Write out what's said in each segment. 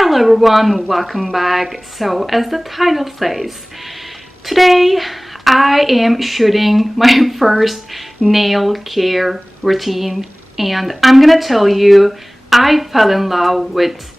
Hello everyone, welcome back. So as the title says, today I am shooting my first nail care routine, and I'm gonna tell you I fell in love with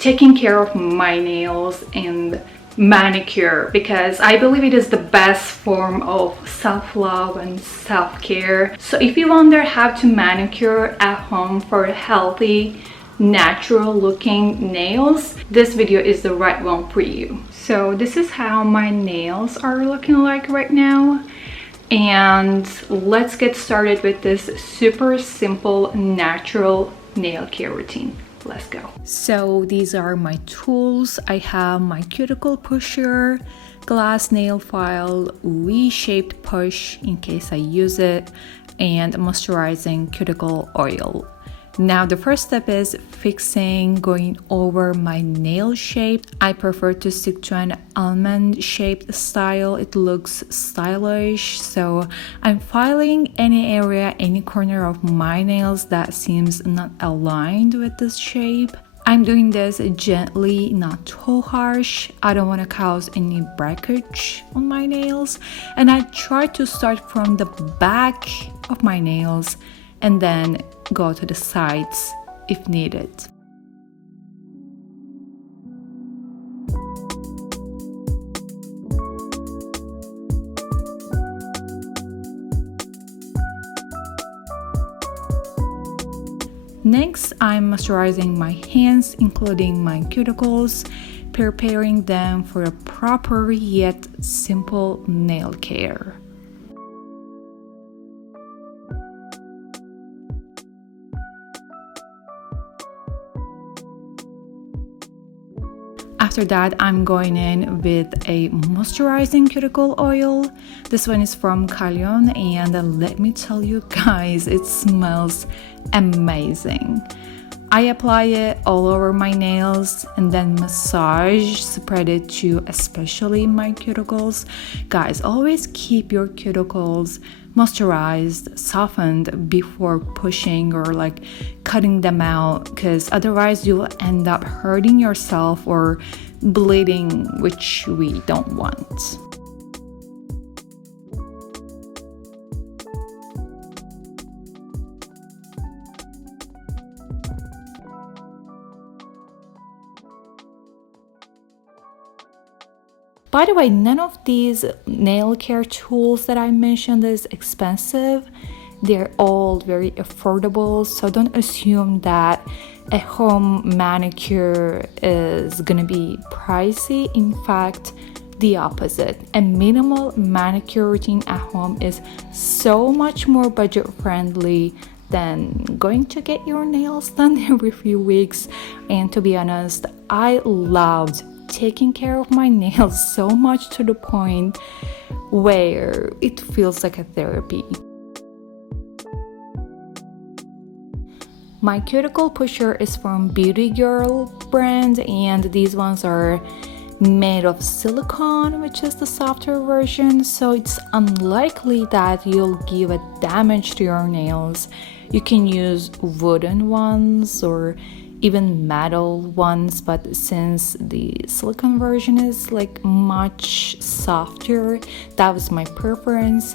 taking care of my nails and manicure because I believe it is the best form of self-love and self-care. So if you wonder how to manicure at home for healthy, natural looking nails, this video is the right one for you. So this is how my nails are looking like right now, and let's get started with this super simple natural nail care routine. Let's go. So these are my tools. I have my cuticle pusher, glass nail file, V-shaped push in case I use it, and moisturizing cuticle oil. Now the first step is going over my nail shape. I prefer to stick to an almond shaped style. It looks stylish. So I'm filing any area, any corner of my nails that seems not aligned with this shape. I'm doing this gently, not too harsh. I don't want to cause any breakage on my nails. And I try to start from the back of my nails and then go to the sides if needed. Next, I'm moisturizing my hands, including my cuticles, preparing them for a proper yet simple nail care. After that, I'm going in with a moisturizing cuticle oil. This one is from Cuticle, and let me tell you guys, it smells amazing. I apply it all over my nails and then massage, spread it to especially my cuticles. Guys, always keep your cuticles moisturized, softened before pushing or cutting them out, because otherwise you will end up hurting yourself or bleeding, which we don't want. By the way, none of these nail care tools that I mentioned is expensive. They're all very affordable, so don't assume that a home manicure is gonna be pricey. In fact, the opposite. A minimal manicure routine at home is so much more budget friendly than going to get your nails done every few weeks. And to be honest, I loved taking care of my nails so much to the point where it feels like a therapy. My cuticle pusher is from Beauty Girl brand, and these ones are made of silicone, which is the softer version, so it's unlikely that you'll give a damage to your nails. You can use wooden ones or even metal ones, but since the silicone version is much softer, that was my preference.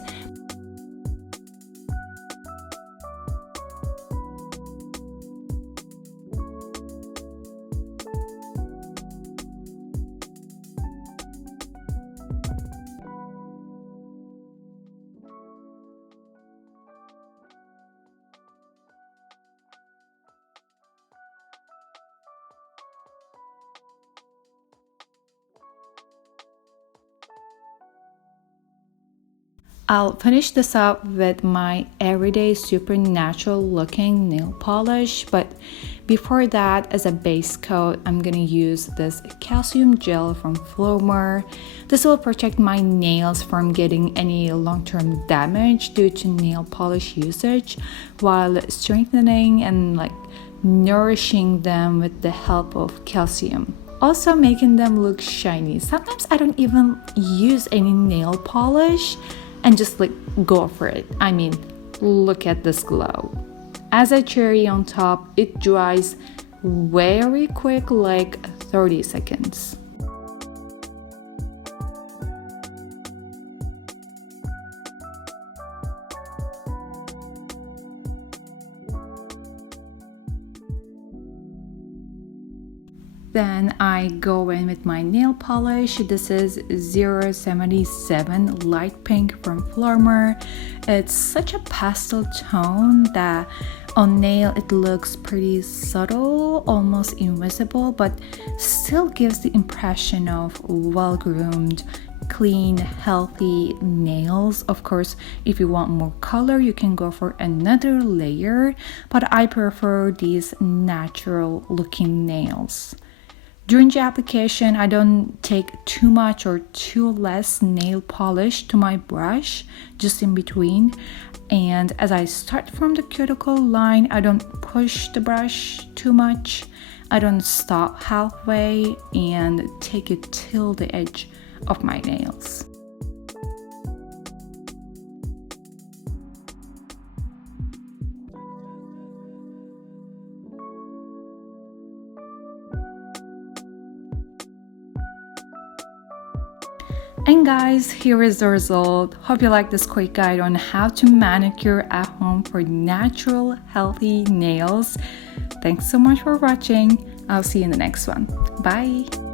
I'll finish this up with my everyday super natural looking nail polish, but before that, as a base coat, I'm gonna use this calcium gel from Flowmore. This will protect my nails from getting any long-term damage due to nail polish usage, while strengthening and nourishing them with the help of calcium, also making them look shiny. Sometimes I don't even use any nail polish and just go for it. I mean, look at this glow. As a cherry on top, it dries very quick, like 30 seconds. Then I go in with my nail polish. This is 077 light pink from Flormer. It's such a pastel tone that on nail it looks pretty subtle, almost invisible, but still gives the impression of well-groomed, clean, healthy nails. Of course, if you want more color, you can go for another layer, but I prefer these natural looking nails. During the application, I don't take too much or too less nail polish to my brush, just in between. And as I start from the cuticle line, I don't push the brush too much. I don't stop halfway and take it till the edge of my nails. And guys, here is the result. Hope you like this quick guide on how to manicure at home for natural, healthy nails. Thanks so much for watching. I'll see you in the next one. Bye!